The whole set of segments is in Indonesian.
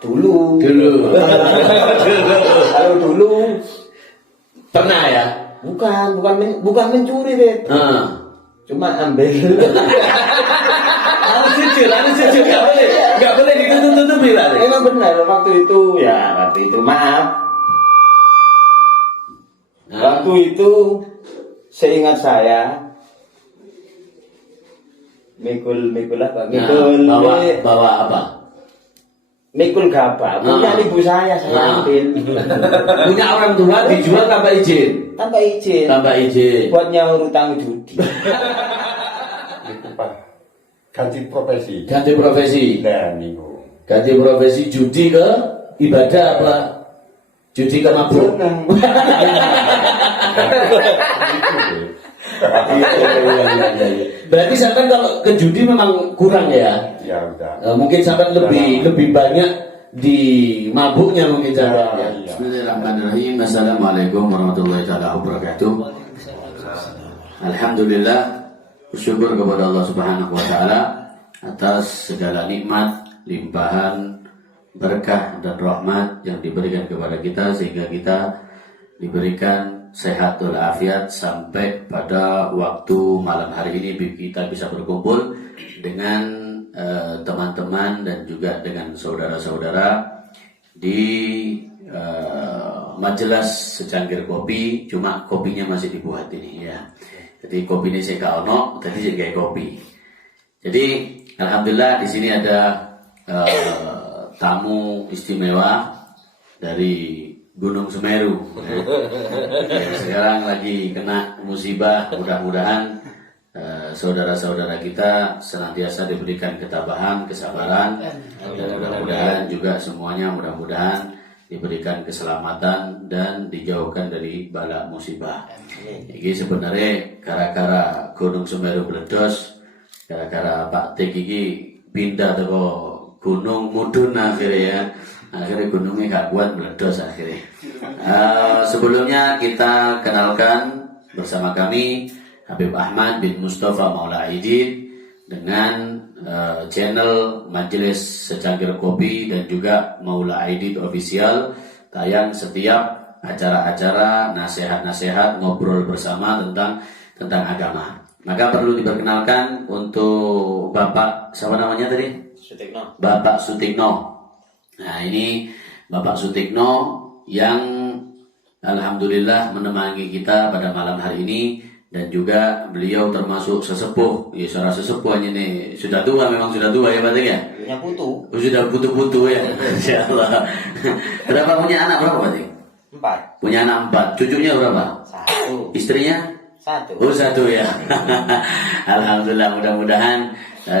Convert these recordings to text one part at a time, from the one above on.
Dulu. Kalau dulu Pernah ya? bukan mencuri deh. Cuma ambil. Harus jujur, nggak boleh ditutup-tutupi lah. Memang benar waktu itu maaf. Waktu itu seingat saya mikul apa? Bawa apa? Mikul gabah, punya ibu saya ambil. Punya orang tua dijual tanpa izin. Tanpa izin. Buat nyaur utang judi. Itu Pak. Ganti profesi. Ganti profesi judi ke ibadah apa? Judi ke mabuk. Berarti sampai kalau ke judi memang kurang ya? Ya udah. Mungkin sampai lebih banyak di mabuknya mungkin sampai. Ya. Bismillahirrahmanirrahim. Assalamualaikum warahmatullahi wabarakatuh. Alhamdulillah, bersyukur kepada Allah Subhanahu wa taala atas segala nikmat, limpahan, berkah dan rahmat yang diberikan kepada kita sehingga kita diberikan sehat walafiat sampai pada waktu malam hari ini kita bisa berkumpul dengan teman-teman dan juga dengan saudara-saudara di majelis secangkir kopi, cuma kopinya masih dibuat ini ya. Jadi kopi ini saya gak ono, tadi saya kayak kopi. Jadi alhamdulillah di sini ada tamu istimewa dari Gunung Semeru. Ya, sekarang lagi kena musibah, mudah-mudahan saudara-saudara kita senantiasa diberikan ketabahan, kesabaran, dan mudah-mudahan juga semuanya mudah-mudahan diberikan keselamatan dan dijauhkan dari bala musibah. Ini sebenarnya gara-gara Gunung Semeru meledos, gara-gara Pak Tek ini pindah ke Gunung Mudun akhirnya gunungnya gak kuat meledos akhirnya. Sebelumnya kita kenalkan bersama kami Habib Ahmad bin Mustafa Maula Aidid dengan channel Majelis Secangkir Kopi dan juga Maula Aidid Official, tayang setiap acara-acara nasihat-nasihat ngobrol bersama tentang agama. Maka perlu diperkenalkan untuk Bapak siapa namanya tadi? Sutikno. Bapak Sutikno. Nah ini Bapak Sutikno yang alhamdulillah menemani kita pada malam hari ini. Dan juga beliau termasuk sesepuh, ya seorang sesepuh ini sudah tua, memang sudah tua ya Pak Tek ya? Punya putu. Sudah putu-putu ya, Insya Allah. Punya anak berapa Pak Tek? 4. Punya anak 4, cucunya berapa? 1. Istrinya? 1. Oh 1 ya. Alhamdulillah, mudah-mudahan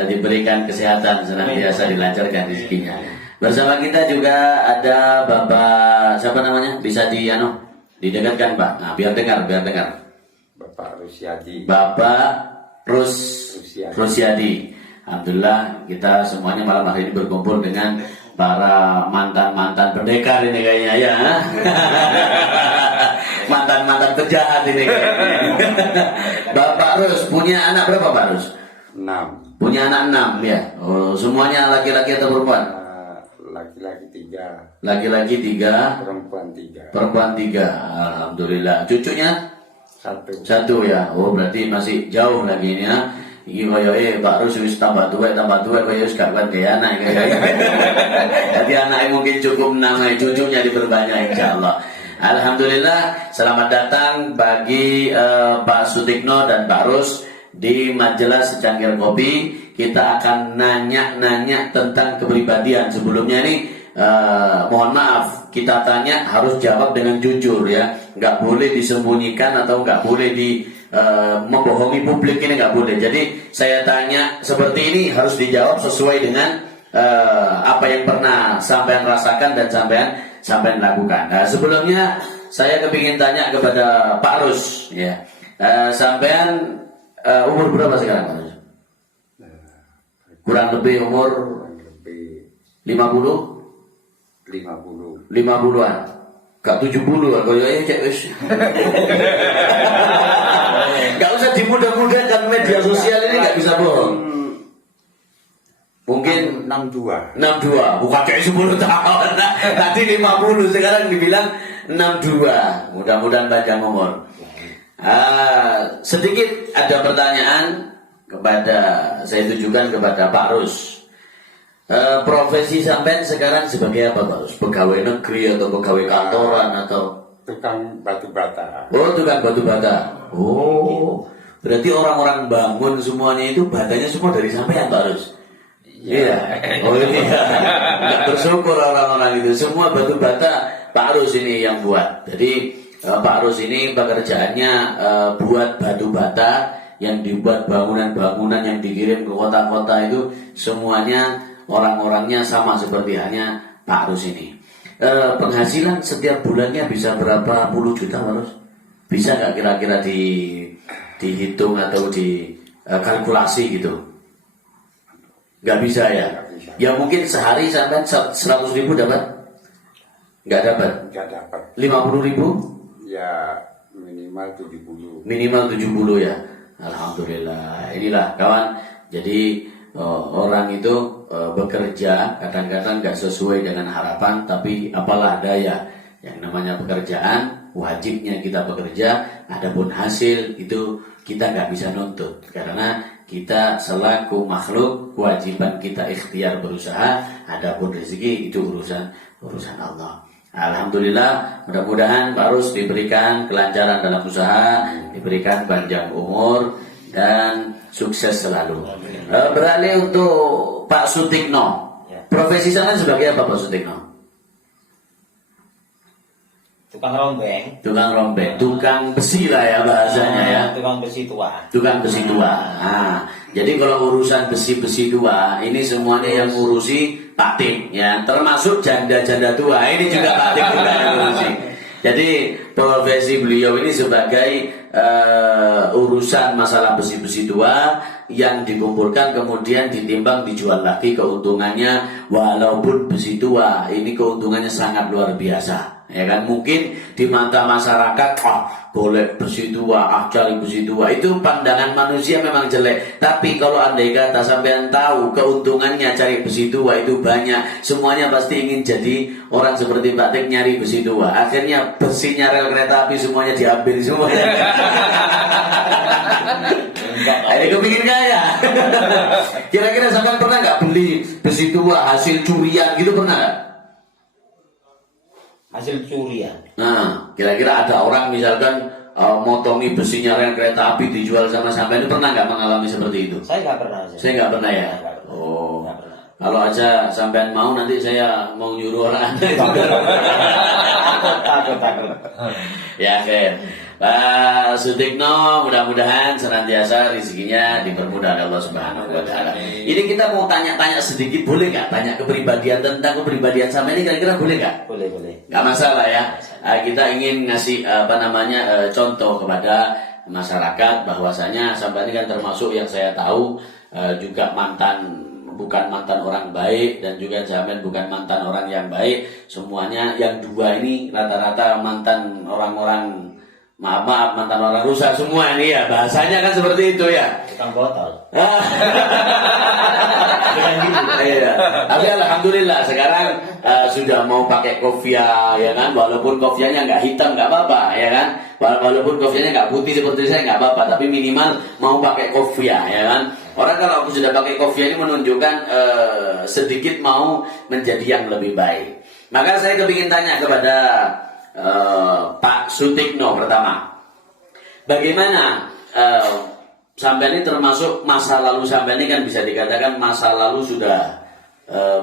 diberikan kesehatan, senantiasa dilancarkan rezekinya. Bersama kita juga ada Bapak, siapa namanya? Bisa didekatkan Pak, nah biar dengar. Bapak Rusyadi. Rusyadi. Alhamdulillah kita semuanya malam hari ini berkumpul dengan para mantan pendekar ini kayaknya ya. Mantan penjahat ini kayaknya. Bapak Rus punya anak berapa Pak Rus? 6. Punya anak 6 ya. Oh, semuanya laki-laki atau perempuan? Laki-laki 3. Laki-laki 3. Perempuan 3. Alhamdulillah. Cucunya? 1 ya. Oh berarti masih jauh lagi ini ya. Iki koyo Pak Rus wis tambah tuwek koyo wis gak kuat kaya anak. Jadi anaknya mungkin cukup 6, cucunya diperbanyak insyaallah. Alhamdulillah, selamat datang bagi Pak Sutikno dan Pak Rus di Majelis Secangkir Kopi. Kita akan nanya tentang kepribadian. Sebelumnya nih mohon maaf, kita tanya harus jawab dengan jujur ya, nggak boleh disembunyikan atau nggak boleh membohongi publik, ini nggak boleh. Jadi saya tanya seperti ini harus dijawab sesuai dengan apa yang pernah sampean rasakan dan sampean lakukan. Nah, sebelumnya saya kepingin tanya kepada Pak Rus ya, sampean umur berapa sekarang Pak Rus? Kurang lebih umur 50-an. Gak 70 kalau ya cek wis. Gak usah dimudah-mudahkan, media sosial ini gak bisa bohong. Mungkin 62. Bukan kayak 10 tahun. Tadi 50, sekarang dibilang 62. Mudah-mudahan panjang umur. Sedikit ada pertanyaan saya tujukan kepada Pak Rus. Profesi sampean sekarang sebagai apa, Pak Rus? Pegawai negeri atau pegawai kantoran atau Tukang batu bata. Oh, tukang batu bata. Oh, berarti orang-orang bangun semuanya itu batanya semua dari sampean, Pak Rus? Iya. Oh iya. Nggak bersyukur orang-orang itu. Semua batu bata Pak Rus ini yang buat. Jadi Pak Rus ini pekerjaannya buat batu bata yang dibuat, bangunan-bangunan yang dikirim ke kota-kota itu semuanya orang-orangnya sama seperti hanya Pak Rus ini. Penghasilan setiap bulannya bisa berapa puluh juta, Pak Rus? Bisa nggak kira-kira dihitung atau dikalkulasi gitu? Nggak bisa ya? Nggak bisa. Ya mungkin sehari sampai 100.000 dapat? Nggak dapat? Nggak dapat. 50.000? Ya minimal 70. Minimal 70 ya. Alhamdulillah. Inilah kawan. Jadi orang itu bekerja kadang-kadang nggak sesuai dengan harapan, tapi apalah daya. Yang namanya pekerjaan, wajibnya kita bekerja. Adapun hasil itu kita nggak bisa nuntut, karena kita selaku makhluk kewajiban kita ikhtiar berusaha. Adapun rezeki itu urusan Allah. Alhamdulillah, mudah-mudahan Pak Rus diberikan kelancaran dalam usaha, diberikan panjang umur dan sukses selalu. Beralih untuk Pak Sutikno. Profesi sana sebagai apa, Pak Sutikno? Tukang rombeng. Tukang rombeng, tukang besi lah ya bahasanya ya. Tukang besi tua. Tukang besi tua. Nah, jadi kalau urusan besi-besi tua, ini semuanya yang ngurusi Pak Tim, ya, termasuk janda-janda tua. Ini juga Pak Tim juga yang ngurusi. Jadi profesi beliau ini sebagai urusan masalah besi-besi tua yang dikumpulkan kemudian ditimbang dijual lagi keuntungannya, walaupun besi tua ini keuntungannya sangat luar biasa. Ya kan, mungkin di mata masyarakat boleh besi tua, cari besi tua, itu pandangan manusia memang jelek. Tapi kalau andai kata sampean tahu keuntungannya cari besi tua itu banyak, semuanya pasti ingin jadi orang seperti Pak Tik, nyari besi tua. Akhirnya besinya rel kereta api semuanya diambil semuanya. Ini kepingin kaya. Kira-kira sampean pernah nggak beli besi tua hasil curian gitu, pernah nggak? Hasil curian. Nah, kira-kira ada orang misalkan motongi besinya rel kereta api dijual sama sampean, itu pernah nggak mengalami seperti itu? Saya nggak pernah. Saya nggak pernah ya. Nggak pernah. Oh, Nggak pernah. kalau aja sampean mau, nanti saya mau nyuruh orang anda itu. Takut. Ya, Fer. Pak Sutikno, mudah-mudahan senantiasa rezekinya dipermudah oleh Allah Subhanahu wa Ta'ala. Ini kita mau tanya-tanya sedikit, boleh nggak? Tanya kepribadian, tentang kepribadian sama ini kira-kira boleh nggak? Boleh. Nggak masalah ya. Kita ingin ngasih contoh kepada masyarakat bahwasanya sampai ini kan termasuk yang saya tahu juga bukan mantan orang baik, dan juga Jamin bukan mantan orang yang baik. Semuanya yang dua ini rata-rata mantan orang-orang, maaf mantan orang rusak semua ini ya, bahasanya kan seperti itu ya. Tukang botol. Iya. Tapi alhamdulillah sekarang sudah mau pakai kopiah ya kan, walaupun kopiahnya nggak hitam nggak apa-apa ya kan, walaupun kopiahnya nggak putih seperti saya nggak apa-apa, tapi minimal mau pakai kopiah ya kan. Orang kalau aku sudah pakai kopiah ini menunjukkan sedikit mau menjadi yang lebih baik. Maka saya kepingin tanya kepada Pak Sutikno pertama, bagaimana sampai ini termasuk masa lalu sampai ini kan bisa dikatakan masa lalu sudah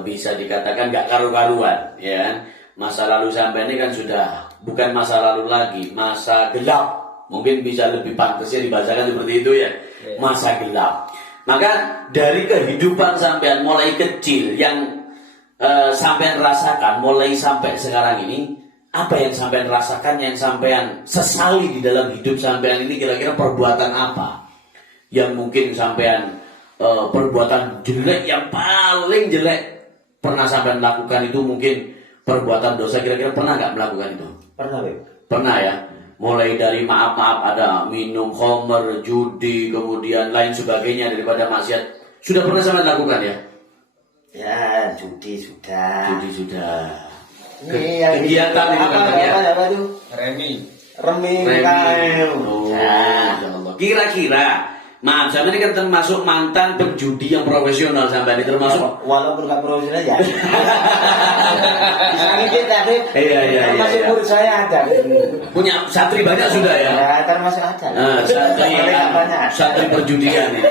bisa dikatakan gak karu-karuan ya kan? Masa lalu sampai ini kan sudah bukan masa lalu lagi, masa gelap, mungkin bisa lebih pantasnya dibacakan seperti itu ya, masa gelap. Maka dari kehidupan sampean mulai kecil yang sampean rasakan mulai sampai sekarang ini, apa yang sampean rasakan, yang sampean sesali di dalam hidup sampean ini, kira-kira perbuatan apa yang mungkin sampean perbuatan jelek yang paling jelek pernah sampean lakukan itu, mungkin perbuatan dosa, kira-kira pernah nggak melakukan itu? Pernah, Beb. Pernah ya. Mulai dari maaf ada minum khamr, judi, kemudian lain sebagainya daripada maksiat, sudah pernah sampean lakukan ya? Ya, judi sudah. Judi sudah. Ini yang Kegiatan itu kan kegiatan. apa itu? Remi. Remi Remi. kail. Oh, Nah, Masya Allah. Kira-kira, maaf, sampai ini kan termasuk mantan penjudi yang profesional sampai ini termasuk. walaupun nggak profesional ya. Bisa ngikut tapi Iya. termasuk murid saya ada. Punya santri banyak sudah ya. Ya, termasuk ada. Nah, santri Nggak banyak. santri perjudian ini.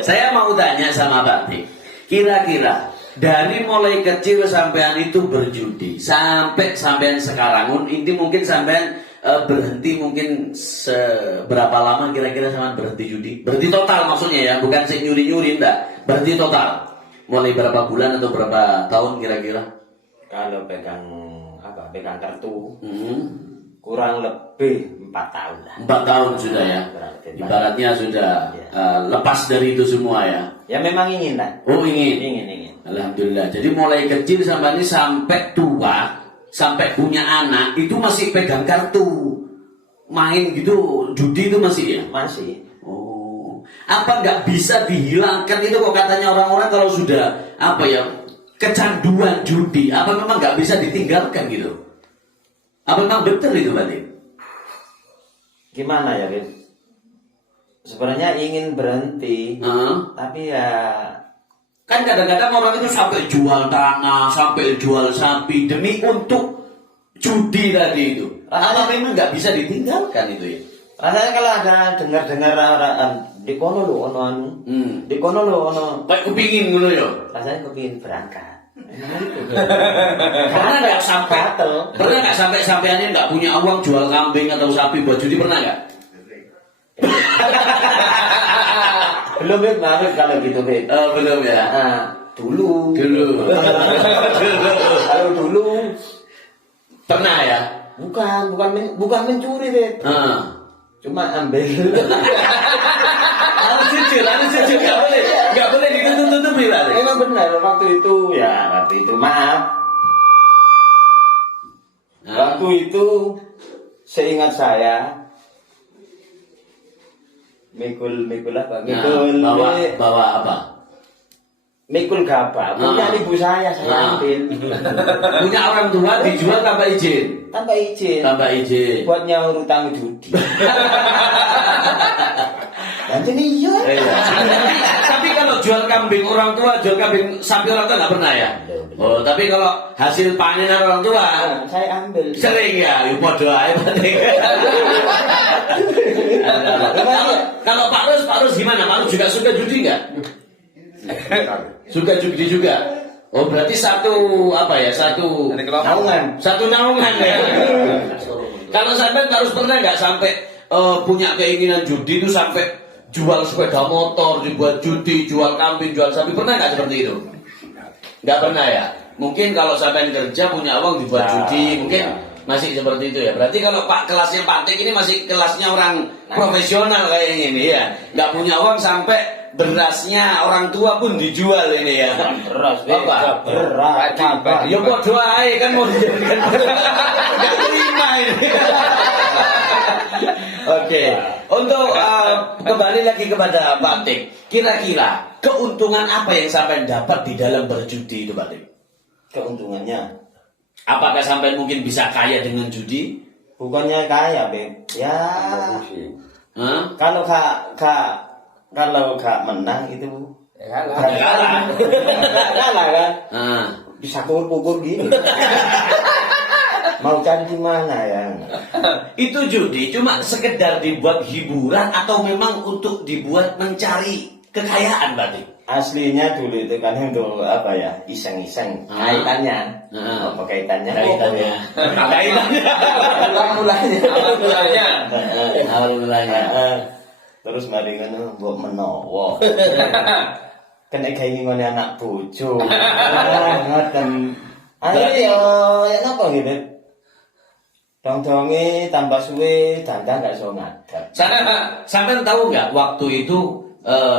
Saya mau tanya sama Pak Tik, kira-kira dari mulai kecil sampean itu berjudi sampai sampean sekarang, ini mungkin sampean berhenti mungkin seberapa lama kira-kira sampean berhenti judi? Berhenti total maksudnya ya, bukan nyuri-nyuri enggak. Berhenti total. Mulai berapa bulan atau berapa tahun kira-kira? Kalau pegang kartu Hmm. kurang lebih 4 tahun lah. 4 tahun sudah ya. Ibaratnya sudah lepas dari itu semua ya. Ya memang ingin lah. Oh ingin. Ingin. Alhamdulillah. Jadi mulai kecil sampai ini sampai tua, sampai punya anak itu masih pegang kartu, main gitu, judi itu masih ya. Masih. Oh, apa nggak bisa dihilangkan itu kok katanya orang-orang kalau sudah apa ya kecanduan judi, apa memang nggak bisa ditinggalkan gitu? Apa memang betul itu berarti? Gimana ya, Bin? Sebenarnya ingin berhenti, tapi ya Kan kadang-kadang orang itu sampai jual tanah, sampai jual sapi demi untuk judi tadi itu. Apa memang nggak bisa ditinggalkan itu ya? rasanya kalau ada dengar-dengar orang di kono lo ono anu, di kono lo ono, Kayak kepingin gitu ya. rasanya kepingin berangkat. Pernah nggak sampai? Gatel. Pernah nggak sampai sampeannya nggak punya uang jual kambing atau sapi buat judi, pernah nggak? Belum Bin, maaf kalau gitu Bin. Belum ya. Nah, dulu. Dulu. Kalau dulu Pernah ya. bukan mencuri Bin. Cuma ambil. Harus jujur nggak boleh ditutup-tutupi berarti. Memang benar waktu itu maaf. Waktu itu seingat saya mikul apa? Bawa apa? Mikul gabah. Punya ibu saya ambil. Punya orang tua dijual tanpa izin. Tanpa izin. Buat nyaur utang judi. Dan ini iya. Tapi kalau jual kambing orang tua, jual kambing sapi orang tua nggak pernah ya? Oh, tapi kalau hasil panen orang tua, saya ambil. sering ya, bodoh aja. Kalau Pak Rus gimana? Pak Rus juga suka judi nggak? Suka judi juga. Oh berarti satu Naungan. Satu naungan ya. Kalau sampai Pak Rus pernah nggak sampai punya keinginan judi itu sampai jual sepeda motor dibuat judi, jual kambing, jual sapi, pernah nggak seperti itu? Nggak pernah ya. Mungkin kalau sampai kerja punya uang dibuat judi, mungkin masih seperti itu ya. Berarti kalau kelasnya Pak Tik ini masih kelasnya orang profesional kayaknya ini ya. Nggak punya uang sampai berasnya orang tua pun dijual ini ya. Beras, Apa? beras. Ya bodoh aja kan mau dijadikan. Nggak terima ini. Oke, untuk kembali lagi kepada Pak Tik, kira-kira keuntungan apa yang sampai dapat di dalam berjudi itu Pak Tik? Keuntungannya Apakah sampai mungkin bisa kaya dengan judi? bukannya kaya, Beb. Ya, Hah? kalau gak menang itu Kalah. kalah kan? Ah. Bisa kubur gini. Mau cari di mana ya? Itu judi cuma sekedar dibuat hiburan atau memang untuk dibuat mencari kekayaan berarti? Aslinya dulu itu kan untuk apa ya? Iseng-iseng. Kaitannya. Apa kaitannya? Kaitannya. Awal mulanya. Terus mari ngono mbok menawa. Kena kayak ngene anak bojo. Ngoten. Ayo ya napa gitu? Dong-donge tambah suwe dandan gak iso ngadap. Sampean tahu nggak waktu itu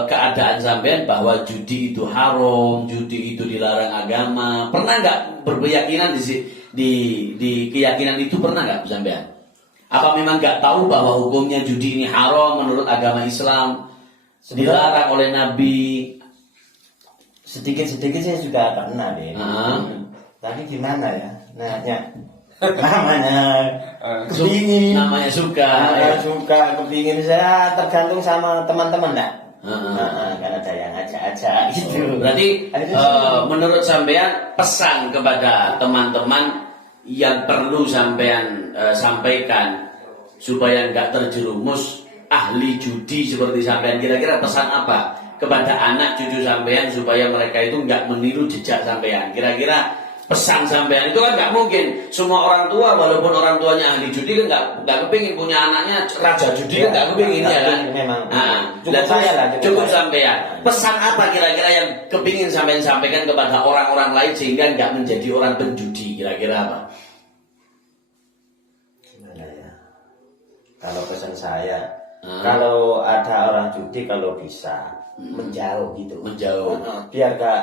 keadaan sampean bahwa judi itu haram, judi itu dilarang agama. Pernah nggak berkeyakinan di keyakinan itu, pernah nggak sampean? Apa memang nggak tahu bahwa hukumnya judi ini haram menurut agama Islam, dilarang oleh Nabi? sedikit-sedikit saya juga pernah deh. Ah. Tapi gimana ya? Nanya namanya kepingin, namanya suka. suka kepingin, saya tergantung sama teman-teman dah. Ah. Kan ada yang ajak-ajak gitu. Berarti menurut sampean pesan kepada teman-teman yang perlu sampean sampaikan supaya nggak terjerumus ahli judi seperti sampean, kira-kira pesan apa kepada anak cucu sampean supaya mereka itu nggak meniru jejak sampean? Kira-kira pesan sampean itu kan nggak mungkin semua orang tua, walaupun orang tuanya ahli judi kan nggak kepingin punya anaknya raja judi, kan nggak kepingin ya kan? Memang. Cukup saya lah, cukup sampean. Pesan apa kira-kira yang kepingin sampean sampaikan kepada orang-orang lain sehingga nggak menjadi orang penjudi? Kira-kira apa? Gimana ya? Kalau pesan saya, kalau ada orang judi, kalau bisa menjauh gitu. Menjauh. Biar gak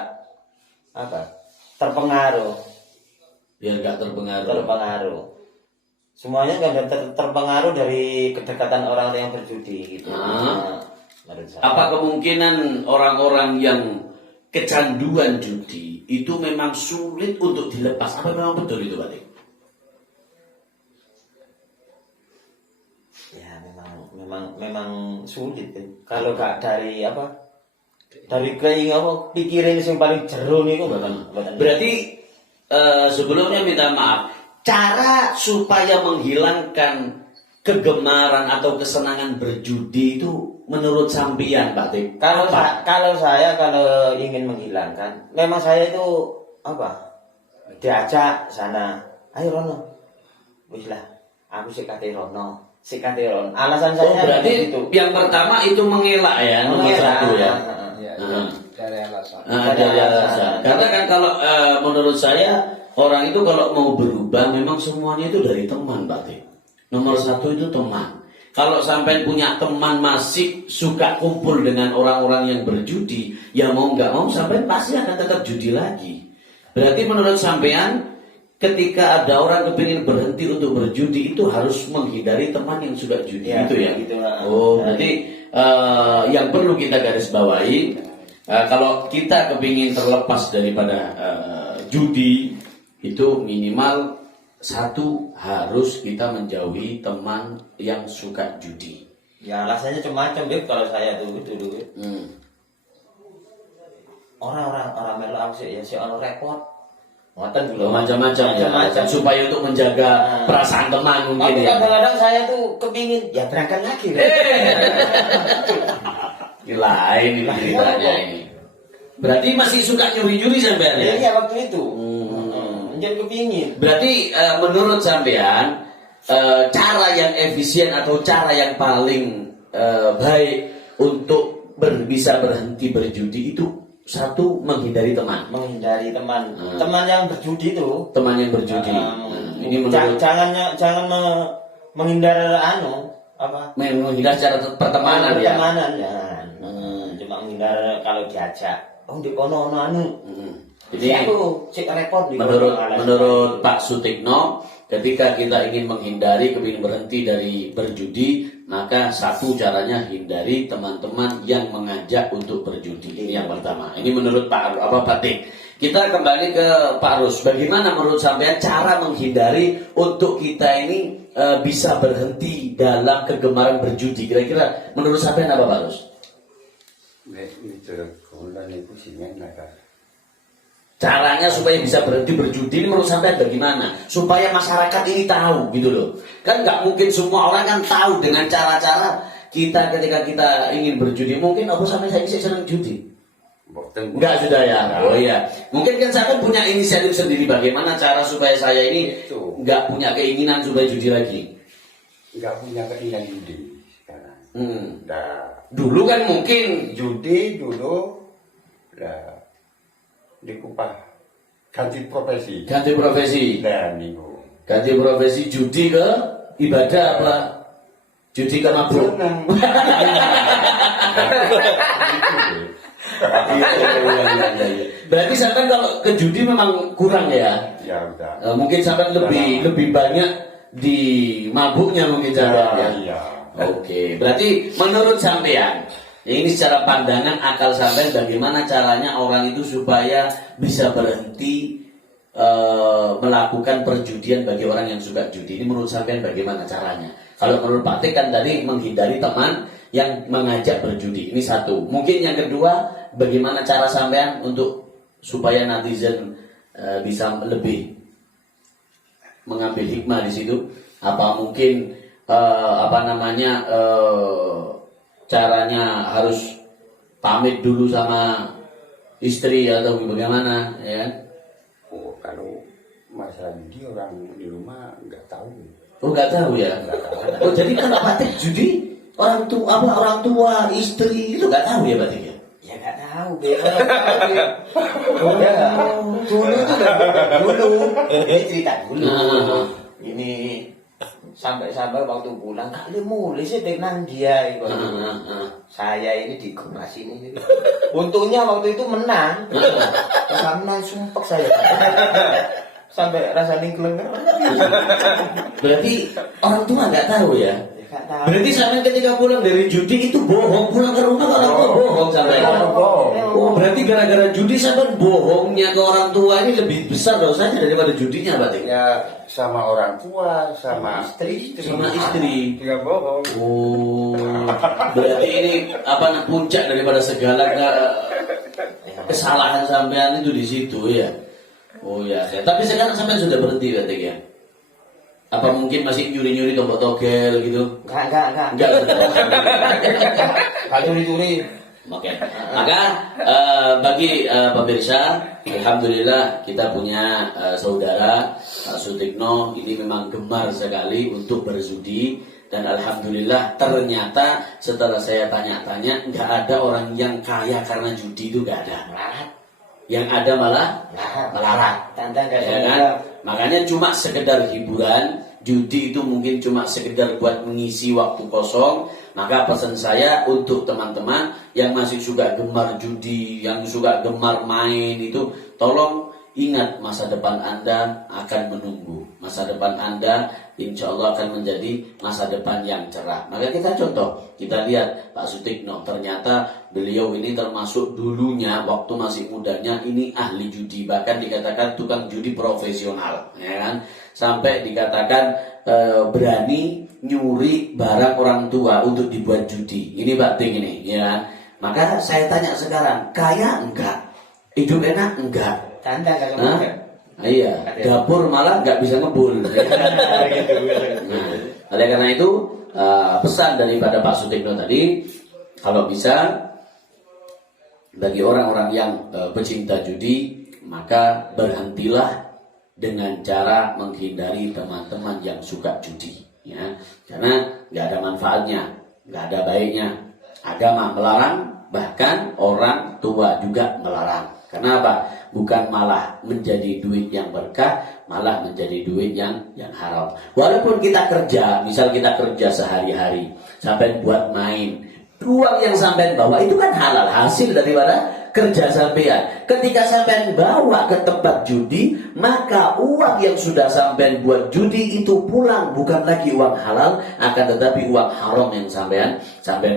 terpengaruh. Biar gak Terpengaruh. Semuanya kan terpengaruh dari kedekatan orang yang berjudi gitu. Menurut saya. Apa kemungkinan orang-orang yang kecanduan judi itu memang sulit untuk dilepas? Apa memang betul itu, Pak? Ya memang sulit ya. Kalau gak dari pikirin yang paling jero nih kok Berarti sebelumnya minta maaf, cara supaya menghilangkan kegemaran atau kesenangan berjudi itu menurut sampean, Pak Tim? Kalau saya ingin menghilangkan, memang saya itu diajak sana, ayo Rono, wis lah, aku sikate Rono. Alasan saya berarti itu. Yang pertama itu mengelak ya, nomor satu ya. Dari alasan. Dari alasan. Karena kan kalau menurut saya orang itu kalau mau berubah memang semuanya itu dari teman, Pak Tim. Nomor satu itu teman. Kalau sampai punya teman masih suka kumpul dengan orang-orang yang berjudi, ya mau nggak mau sampai pasti akan tetap judi lagi. Berarti menurut sampean ketika ada orang kepingin berhenti untuk berjudi itu harus menghindari teman yang suka judi itu ya. Gitu, Oh, berarti yang perlu kita garis bawahi kalau kita kepingin terlepas daripada judi itu minimal satu harus kita menjauhi teman yang suka judi. Ya alasannya macam-macam deh kalau saya tuh gitu dulu. Orang melu aku sih ya si ono repot. Ngoten dulu Macam-macam ya. Supaya untuk menjaga perasaan teman mungkin tapi ya. kadang-kadang saya tuh kepingin ya berangkat lagi. Ini lain ini ceritanya ini. Berarti masih suka nyuri-nyuri sampean ya? Iya waktu itu. Jangan kepingin. Berarti menurut sampean cara yang efisien atau cara yang paling baik untuk bisa berhenti berjudi itu satu menghindari teman. Teman yang berjudi itu. Teman yang berjudi. Ini menurut jangan menghindar menghindar secara pertemanan ya. Cuma menghindar kalau diajak. Oh di kono Jadi aku cek repot di menurut Pak Sutikno, ketika kita ingin menghindari kepingin berhenti dari berjudi, maka satu caranya hindari teman-teman yang mengajak untuk berjudi. Ini yang pertama. Ini menurut Pak Tik. Kita kembali ke Pak Rus. Bagaimana menurut sampean cara menghindari untuk kita ini bisa berhenti dalam kegemaran berjudi? Kira-kira menurut sampean apa, Pak Rus? Caranya supaya bisa berhenti berjudi ini menurut sampean bagaimana? Supaya masyarakat ini tahu gitu loh. Kan nggak mungkin semua orang kan tahu dengan cara-cara kita ketika kita ingin berjudi. Mungkin aku sampai saya senang judi. Enggak sudah ya. Oh iya. Mungkin kan saya punya inisiatif sendiri bagaimana cara supaya saya ini nggak punya keinginan supaya judi lagi. Nggak punya keinginan judi sekarang. Dulu kan mungkin judi dulu lah. Dikupah ganti profesi dan minggu ganti profesi judi ke ibadah apa judi ke mabuk. Berarti sampai kalau ke judi memang kurang ya udah mungkin sampai lebih banyak di mabuknya mungkin sampai ya. Iya. Oke, berarti menurut sampean Ini secara pandangan akal sampean bagaimana caranya orang itu supaya bisa berhenti melakukan perjudian bagi orang yang suka judi. Ini menurut sampean bagaimana caranya? Kalau menurut Pak Tik kan tadi menghindari teman yang mengajak berjudi. Ini satu. Mungkin yang kedua, bagaimana cara sampean untuk supaya netizen bisa lebih mengambil hikmah di situ? Apa mungkin caranya harus pamit dulu sama istri atau bagaimana, ya? Oh, kalau masalah judi orang di rumah nggak tahu. Oh, nggak tahu ya. Oh, jadi kalau Pak Tik judi orang tua istri itu nggak tahu ya Pak Tik ya? Ya nggak tahu deh. Oh ya. Dulu itu dulu. Ini cerita dulu. Ini sampai waktu pulang kali mulai sih dengan dia itu. Saya ini di kelas ini. Untungnya waktu itu menang. Menang sumpek saya. Sampai rasa ningklenger. Berarti orang tua nggak tahu ya? Nggak tahu. Berarti sampai ketika pulang dari judi itu bohong, pulang ke rumah orang tua bohong sampai. Oh, berarti gara-gara judi sampai bohongnya ke orang tua ini lebih besar dosanya daripada judinya, Pak Tik? Ya sama orang tua, sama istri. Sama istri. Tidak bohong. Oh, berarti ini puncak daripada segala kesalahan sampean itu di situ ya. Oh ya, tapi sekarang sampean sudah berhenti Pak Tik ya? Apa mungkin masih nyuri-nyuri tombok togel gitu? Enggak. Kalau curi-curi. Oke. Maka bagi pemirsa, alhamdulillah kita punya saudara Pak Sutikno ini memang gemar sekali untuk berzudi dan alhamdulillah ternyata setelah saya tanya-tanya nggak ada orang yang kaya karena judi itu nggak ada. Yang ada malah melarat. Ya kan? Makanya cuma sekedar hiburan, judi itu mungkin cuma sekedar buat mengisi waktu kosong. Maka pesan saya untuk teman-teman yang masih suka gemar judi, yang suka gemar main itu, tolong ingat masa depan Anda akan menunggu. Masa depan Anda insya Allah akan menjadi masa depan yang cerah. Maka kita contoh, kita lihat Pak Sutikno, ternyata beliau ini termasuk dulunya waktu masih mudanya ini ahli judi, bahkan dikatakan tukang judi profesional, ya kan? Sampai dikatakan berani nyuri barang orang tua untuk dibuat judi. Ini Pak Tik ini, ya. Maka saya tanya sekarang, kaya enggak? Hidup enak enggak? Tanda kalau iya, dapur malah nggak bisa ngebul. Nah, oleh karena itu pesan daripada Pak Sutikno tadi, kalau bisa bagi orang-orang yang pecinta judi, maka berhentilah dengan cara menghindari teman-teman yang suka judi, ya, karena nggak ada manfaatnya, nggak ada baiknya. Agama melarang, bahkan orang tua juga melarang. Kenapa? Bukan malah menjadi duit yang berkah, malah menjadi duit yang haram. Walaupun kita kerja, misal kita kerja sehari-hari, sampai buat main, uang yang sampai bawa itu kan halal, hasil daripada kerja sampean. Ketika sampean bawa ke tempat judi, maka uang yang sudah sampean buat judi itu pulang bukan lagi uang halal, akan tetapi uang haram yang sampean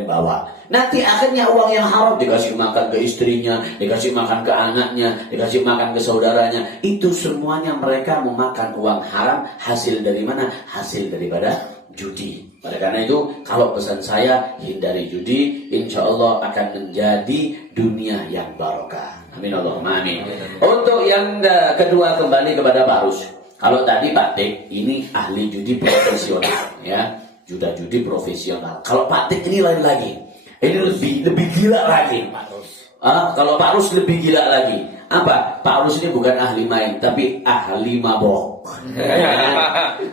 bawa. Nanti akhirnya uang yang haram dikasih makan ke istrinya, dikasih makan ke anaknya, dikasih makan ke saudaranya. Itu semuanya mereka memakan uang haram. Hasil dari mana? Hasil daripada judi. Oleh karena itu, kalau pesan saya, hindari judi, insya Allah akan menjadi dunia yang barokah. Amin Allahumma amin. Untuk yang kedua, kembali kepada Pak Rus. Kalau tadi Pak Tik ini ahli judi profesional, ya, sudah judi profesional. Kalau Pak Tik ini lain lagi. Ini lebih gila lagi. Kalau Pak Rus lebih gila lagi. Apa? Pak Rus ini bukan ahli main, tapi ahli mabok.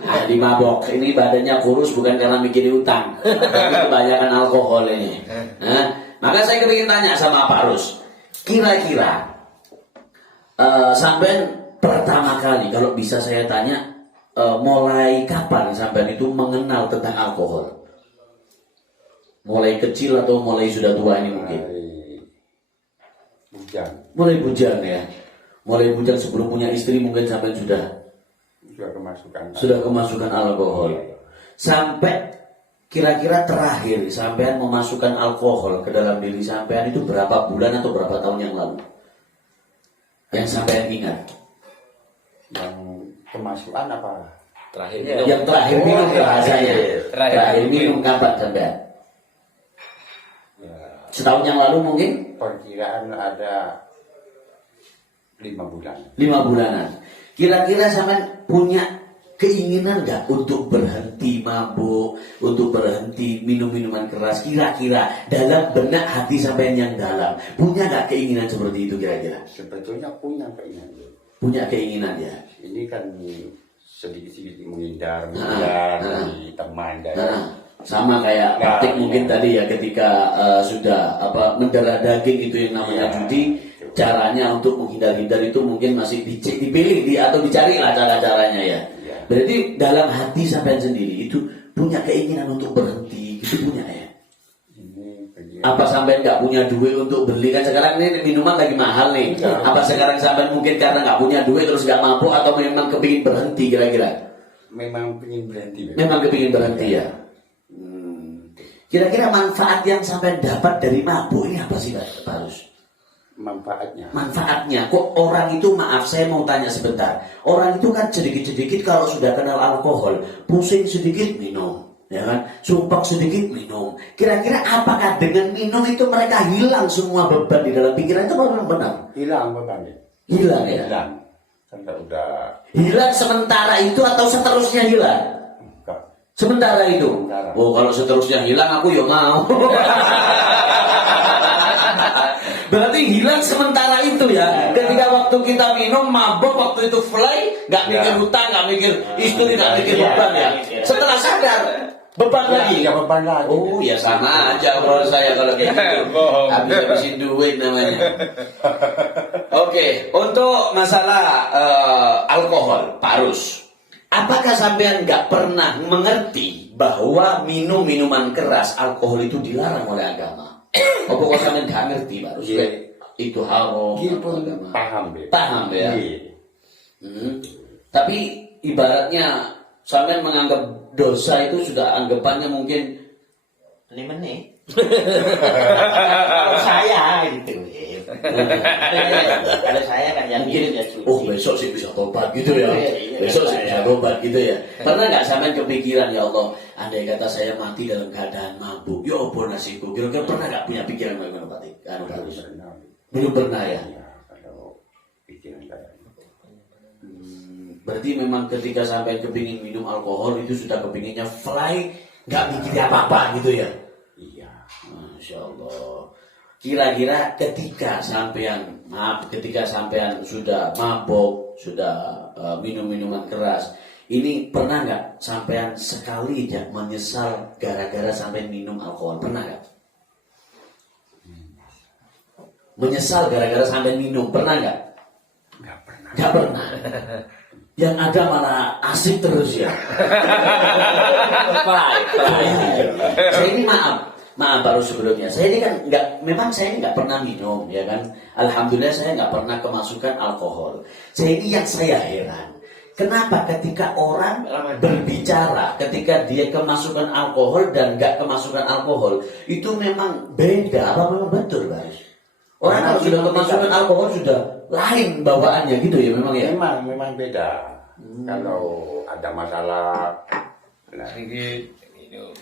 Ahli mabok. Ini badannya kurus bukan karena mikirin utang, tapi kebanyakan alkohol ini. Maka saya ingin tanya sama Pak Rus, kira-kira sampai pertama kali, kalau bisa saya tanya, mulai kapan sampai itu mengenal tentang alkohol? Mulai kecil atau mulai sudah tua ini mungkin? Bujang. Mulai bujang ya. Mulai bujang sebelum punya istri mungkin sampai sudah kemasukan alkohol. Sampai kira-kira terakhir sampean memasukkan alkohol ke dalam diri sampean itu berapa bulan atau berapa tahun yang lalu? Yang sampean ingat? Yang kemasukan apa? Terakhir Yang terakhir minum bahasanya. Terakhir minum kapan sampean? Ya, Setahun yang lalu mungkin? perkiraan ada 5 bulan. 5 bulanan. Kira-kira sampean punya keinginan nggak untuk berhenti mabuk, untuk berhenti minum minuman keras? Kira-kira dalam benak hati sampean yang dalam, punya nggak keinginan seperti itu kira-kira? Sebetulnya punya keinginan. Punya keinginan ya. Ini kan sedikit-sedikit menghindar Nah, dari teman dan sama kayak Nah, praktik mungkin iya. tadi ya ketika sudah mendarah daging itu yang namanya Iya. judi, caranya untuk menghindar-hindar itu mungkin masih dipilih atau dicari lah cara-caranya ya. Iya. Berarti dalam hati sampean sendiri itu punya keinginan untuk berhenti, gitu punya ya. ini pergi. Apa sampean nggak punya duit untuk beli, kan sekarang ini minuman lagi mahal nih. Iya. Apa sekarang sampean mungkin karena nggak punya duit terus nggak mabuk atau memang kepingin berhenti kira-kira? Memang ingin berhenti. Memang kepingin berhenti ya. Kira-kira manfaat yang sampai dapat dari mabuk ini apa sih Pak Harus? Manfaatnya. Manfaatnya, kok orang itu, maaf saya mau tanya sebentar, orang itu kan sedikit-sedikit kalau sudah kenal alkohol, pusing sedikit minum, ya kan, sumpah sedikit minum. Kira-kira apakah dengan minum itu mereka hilang semua beban di dalam pikiran itu memang benar? Hilang bebannya. Hilang ya? Hilang. Karena udah Hilang sementara itu atau seterusnya hilang? enggak. Sementara itu. Sementara. Oh, kalau seterusnya hilang aku ya mau. Berarti hilang sementara itu ya. Ketika waktu kita minum mabok, waktu itu fly, nggak Ya. mikir hutang, nggak mikir istri, nggak mikir Ya. beban ya. Setelah sadar beban lagi. Ya beban lagi. Oh ya sama aja bro saya kalau kayak gitu. Bohong. Habisin duit namanya. Oke, untuk masalah alkohol, Pak Arus. Apakah sampean nggak pernah mengerti bahwa minum minuman keras, alkohol itu dilarang oleh agama? Apa kok sampean nggak ngerti, Pak Arus? Iya. Itu haram. Dia atau pun agama? paham deh. Paham ya. Iya. Tapi ibaratnya sampean menganggap dosa itu sudah anggapannya mungkin 5 menit. Kalau saya gitu. Kalau saya kan yang mungkin ya cuci. oh besok sih bisa tobat gitu ya, Iya. besok sih bisa tobat gitu ya. Pernah nggak sampean kepikiran, ya Allah, andai kata saya mati dalam keadaan mabuk, ya apa nasibku? Kira-kira pernah nggak punya pikiran bagaimana Pak Tik? Anu, Pak Arus? Pernah. Belum pernah ya. Ya, kalau pikiran saya. Berarti memang ketika sampai kepingin minum alkohol itu sudah kepinginnya fly, nggak mikir apa-apa gitu ya. Iya. Masya Allah. Kira-kira ketika sampean sudah mabok, sudah minum minuman keras, ini pernah nggak sampean sekali aja menyesal gara-gara sampean minum alkohol? Pernah nggak? Menyesal gara-gara sampean minum, pernah nggak? Enggak pernah. Nggak pernah. Yang ada malah asik terus ya. Saya ini maaf baru sebelumnya. Saya ini kan memang saya ini nggak pernah minum, ya kan. Alhamdulillah saya nggak pernah kemasukan alkohol. Saya ini yang saya heran. Kenapa ketika orang berbicara, ketika dia kemasukan alkohol dan nggak kemasukan alkohol, itu memang beda, apa memang betul, Bang? Orang kalau sudah kemasukan alkohol sudah lain bawaannya gitu ya memang ya. Memang beda. Kalau ada masalah, nah, Sedikit minum.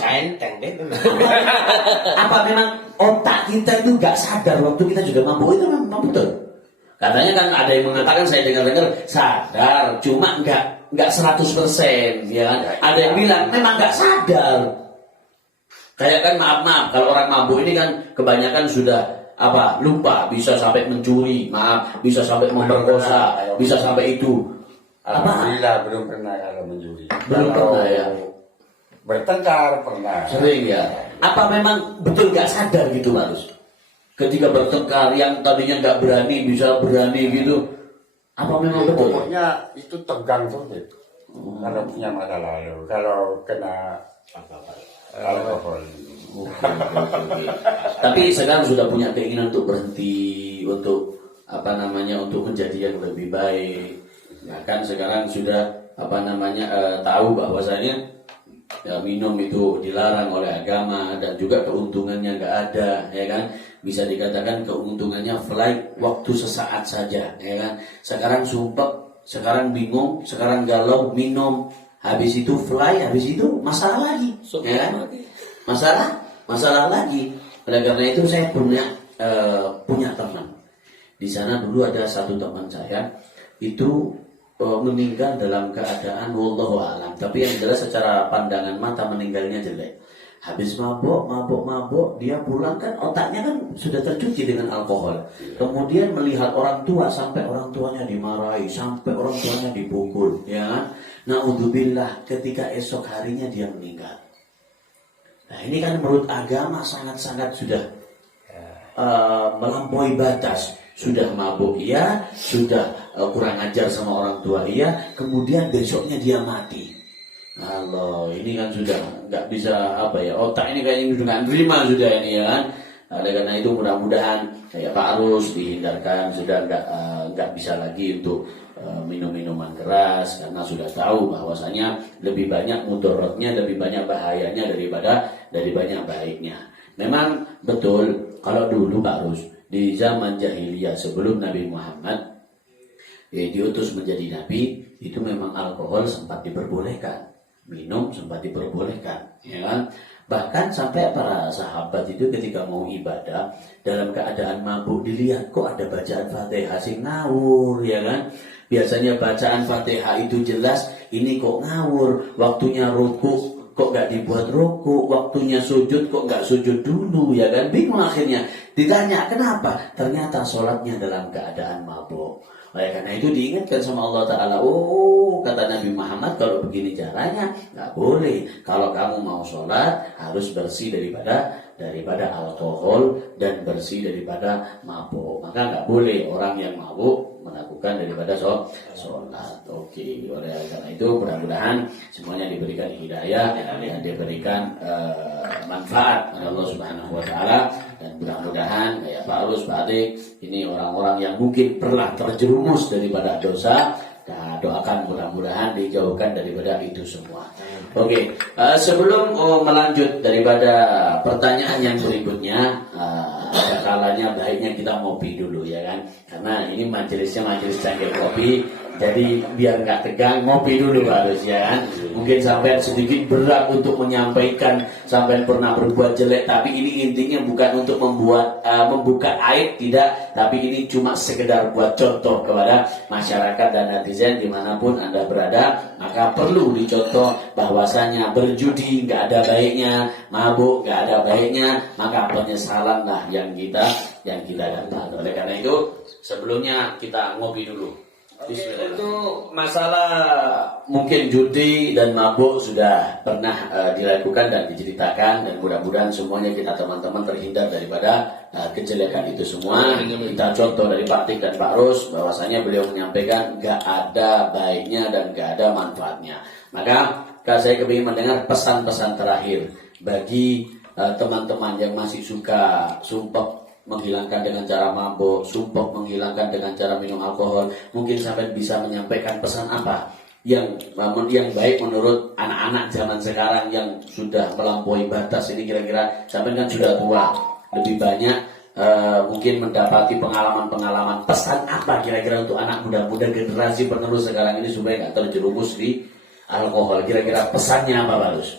Saya enteng deh. Apa memang otak kita itu nggak sadar waktu kita juga mabuk, itu memang betul. Katanya kan ada yang mengatakan, saya dengar-dengar sadar, cuma nggak 100%, ya kan? Ada yang bilang memang nggak sadar. Kayak kan maaf kalau orang mabuk ini kan kebanyakan sudah lupa, bisa sampai mencuri, bisa sampai memperkosa, bisa sampai itu. alhamdulillah belum pernah kalau mencuri. Belum Kalau pernah ya. Bertengkar pernah. Sering ya. Apa memang betul nggak sadar gitu, Mas? Ketika bertengkar yang tadinya nggak berani bisa berani gitu. Apa memang betul? Pokoknya itu tegang sulit. Kalau punya masa lalu, kalau kena alkohol. Oke. Tapi sekarang sudah punya keinginan untuk berhenti, untuk untuk menjadi yang lebih baik. Ya kan sekarang sudah tahu bahwasanya ya, minum itu dilarang oleh agama dan juga keuntungannya nggak ada, ya kan? Bisa dikatakan keuntungannya flight waktu sesaat saja, ya kan? Sekarang sumpah, sekarang bingung, sekarang galau, minum, habis itu fly, habis itu masalah lagi, ya kan? Masalah lagi. Oleh karena itu saya punya teman. Di sana dulu ada satu teman saya itu meninggal dalam keadaan wallahu a'lam, tapi yang jelas secara pandangan mata meninggalnya jelek. Habis mabuk, dia pulang kan otaknya kan sudah tercuci dengan alkohol. Kemudian melihat orang tua sampai orang tuanya dimarahi, sampai orang tuanya dipukul, ya kan? Naudzubillah, ketika esok harinya dia meninggal. Nah, ini kan menurut agama sangat-sangat sudah melampaui batas. Sudah mabuk iya, sudah kurang ajar sama orang tua iya, kemudian besoknya dia mati. Allah, ini kan sudah nggak bisa otak ini kayaknya sudah nggak terima sudah ini ya kan. Oleh karena itu mudah-mudahan kayak Pak Arus dihindarkan, sudah nggak bisa lagi untuk minum minuman keras karena sudah tahu bahwasanya lebih banyak mudaratnya, lebih banyak bahayanya daripada banyak baiknya. Memang betul kalau dulu Pak Arus di zaman jahiliyah sebelum Nabi Muhammad diutus menjadi nabi, itu memang alkohol sempat diperbolehkan, minum sempat diperbolehkan, ya kan? Bahkan sampai para sahabat itu ketika mau ibadah dalam keadaan mabuk dilihat kok ada bacaan Fatihah sing ngawur, ya kan? Biasanya bacaan Fatihah itu jelas, ini kok ngawur, waktunya rukuk kok gak dibuat ruku, waktunya sujud kok gak sujud dulu, ya kan? Bingung akhirnya. Ditanya kenapa? Ternyata sholatnya dalam keadaan mabuk. Oleh karena itu diingatkan sama Allah Ta'ala, oh kata Nabi Muhammad kalau begini caranya gak boleh. Kalau kamu mau sholat harus bersih daripada alkohol dan bersih daripada mabuk. Maka gak boleh orang yang mabuk melakukan daripada sholat. Oke, oleh karena itu mudah-mudahan semuanya diberikan hidayah dan diberikan manfaat oleh Allah Subhanahu Wa Taala, dan mudah-mudahan kayak Pak Arus, Pak Atik ini orang-orang yang mungkin pernah terjerumus daripada dosa, nah, doakan mudah-mudahan dijauhkan daripada itu semua. Oke, sebelum melanjut daripada pertanyaan yang berikutnya, ada kalanya baiknya kita ngopi dulu ya kan, karena ini majelisnya majelis cangkir kopi, jadi biar nggak tegang ngopi dulu harus ya kan. Mungkin sampai sedikit berat untuk menyampaikan sampai pernah berbuat jelek, tapi ini intinya bukan untuk membuka aib, tidak, tapi ini cuma sekedar buat contoh kepada masyarakat dan netizen dimanapun Anda berada. Maka perlu dicontoh bahwasanya berjudi nggak ada baiknya, mabuk nggak ada baiknya, maka penyesalan lah yang kita dapat. Oleh karena itu sebelumnya kita ngopi dulu. Untuk masalah mungkin judi dan mabuk sudah pernah dilakukan dan diceritakan, dan mudah-mudahan semuanya kita teman-teman terhindar daripada kejelekan itu semua. Kita contoh dari Pak Tik dan Pak Rus bahwasanya beliau menyampaikan gak ada baiknya dan gak ada manfaatnya. Maka saya kepingin mendengar pesan-pesan terakhir bagi teman-teman yang masih suka sumpah menghilangkan dengan cara mabuk, sumpah menghilangkan dengan cara minum alkohol. Mungkin sampai bisa menyampaikan pesan apa yang baik menurut anak-anak zaman sekarang yang sudah melampaui batas ini. Kira-kira sampai kan sudah tua, lebih banyak mungkin mendapati pengalaman-pengalaman. Pesan apa kira-kira untuk anak muda-muda generasi penerus sekarang ini supaya nggak terjerumus di alkohol? Kira-kira pesannya apa, Pak Lus?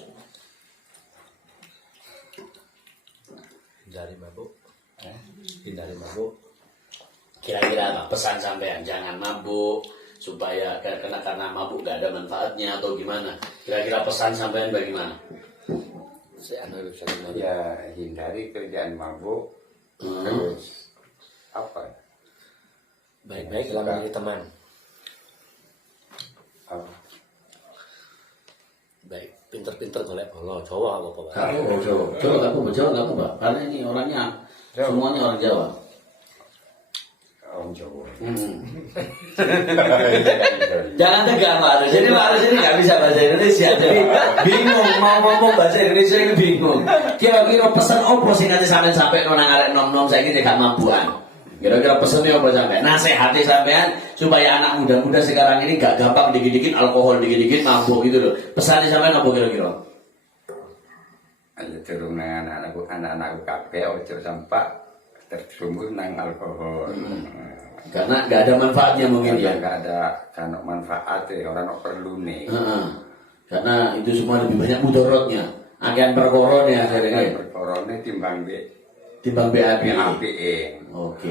Hindari mabuk. Kira-kira apa pesan sampean? Jangan mabuk supaya karena mabuk gak ada manfaatnya atau gimana? Kira-kira pesan sampean bagaimana? Ya hindari kerjaan mabuk. Terus apa? Baik-baik dalam menjadi teman. Apa? Baik, pinter-pinter golek bola Jawa apa Pak? Jawa nggak apa-apa. Karena ini orangnya semuanya orang Jawa. Orang Jawa. Jangan tegang Pak Arus. Jadi Pak Arus ini nggak bisa bahasa Indonesia. Jadi bingung mau ngomong bahasa Indonesia ini bingung. Kira-kira pesan opo sih nanti sampai nonang arek nom-nom saya gak mampuan. Kira-kira pesannya apa sampai? Nasihati sampean supaya anak muda-muda sekarang ini gak gampang dikit-dikit alkohol, dikit-dikit mabuk gitu loh. Pesannya sampean apa kira-kira? Ayo turun anak-anakku kabeh ojo sampai terjerumus nang alkohol. Karena gak ada manfaatnya mungkin ya. Gak ada manfaatnya, orang perlu nih. Karena itu semua lebih banyak mudorotnya. Akan perkoron ya akhirnya. Perkorone timbang BAB. Oke.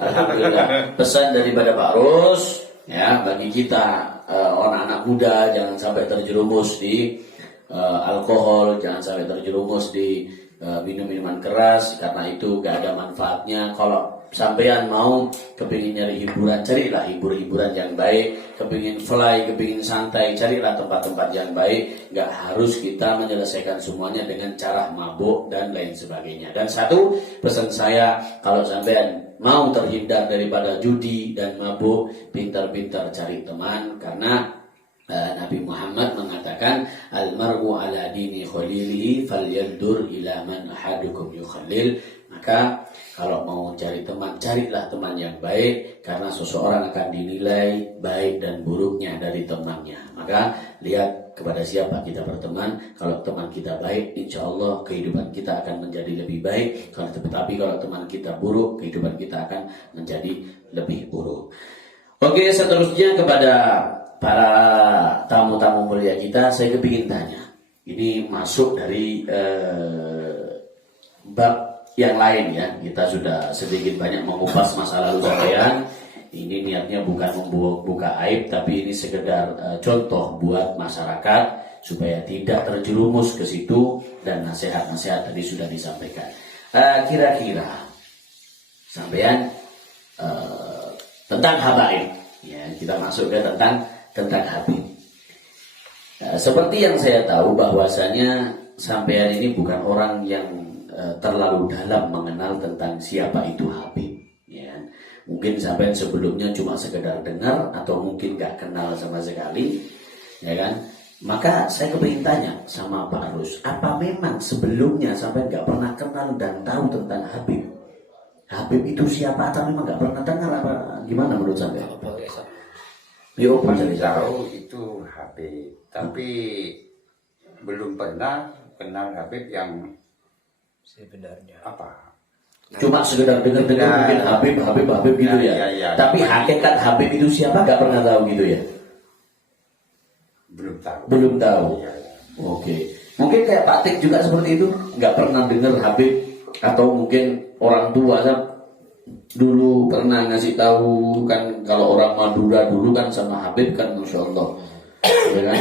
Alhamdulillah. Pesan daripada Pak Rus ya bagi kita orang anak muda jangan sampai terjerumus di alkohol, jangan sampai terjerumus di minum-minuman keras karena itu gak ada manfaatnya. Kalau sampean mau kepingin nyari hiburan, carilah hiburan yang baik. Kepingin fly, kepingin santai, carilah tempat-tempat yang baik. Gak harus kita menyelesaikan semuanya dengan cara mabuk dan lain sebagainya. Dan satu pesan saya, kalau sampean mau terhindar daripada judi dan mabuk, pintar-pintar cari teman. Karena Nabi Muhammad mengatakan almar'u ala dini khalilihi falyandur ila man ahadukum yukhalil. Maka kalau mau cari teman, carilah teman yang baik karena seseorang akan dinilai baik dan buruknya dari temannya. Maka lihat kepada siapa kita berteman. Kalau teman kita baik, insya Allah kehidupan kita akan menjadi lebih baik. Tetapi kalau teman kita buruk, kehidupan kita akan menjadi lebih buruk. Oke, seterusnya kepada para tamu-tamu mulia kita, saya kepingin tanya. Ini masuk dari bab yang lain ya. Kita sudah sedikit banyak mengupas masa lalu sampean. Ini niatnya bukan membuka aib, tapi ini sekedar contoh buat masyarakat supaya tidak terjerumus ke situ dan nasihat-nasihat tadi sudah disampaikan. Kira-kira sampean tentang habaib ya, kita masuk ke tentang Habib. Seperti yang saya tahu bahwasanya sampean ini bukan orang yang terlalu dalam mengenal tentang siapa itu Habib. Ya. Mungkin sampean sebelumnya cuma sekedar dengar atau mungkin gak kenal sama sekali, ya kan? Maka saya kepingin tanya sama Pak Rus, apa memang sebelumnya sampean gak pernah kenal dan tahu tentang Habib? Habib itu siapa atau memang gak pernah dengar apa gimana menurut sampean? Yo, tahu itu Habib, tapi belum pernah kenal Habib yang sebenarnya apa? Cuma sekedar dengar-dengar mungkin Habib gitu ya. Ya. Tapi hakikat Habib itu siapa gak pernah tahu gitu ya? Belum tahu. Ya. Oke. Mungkin kayak Pak Tik juga seperti itu, nggak pernah dengar Habib atau mungkin orang tua dulu pernah ngasih tahu kan kalau orang Madura dulu kan sama Habib kan Masya Allah. Ya kan?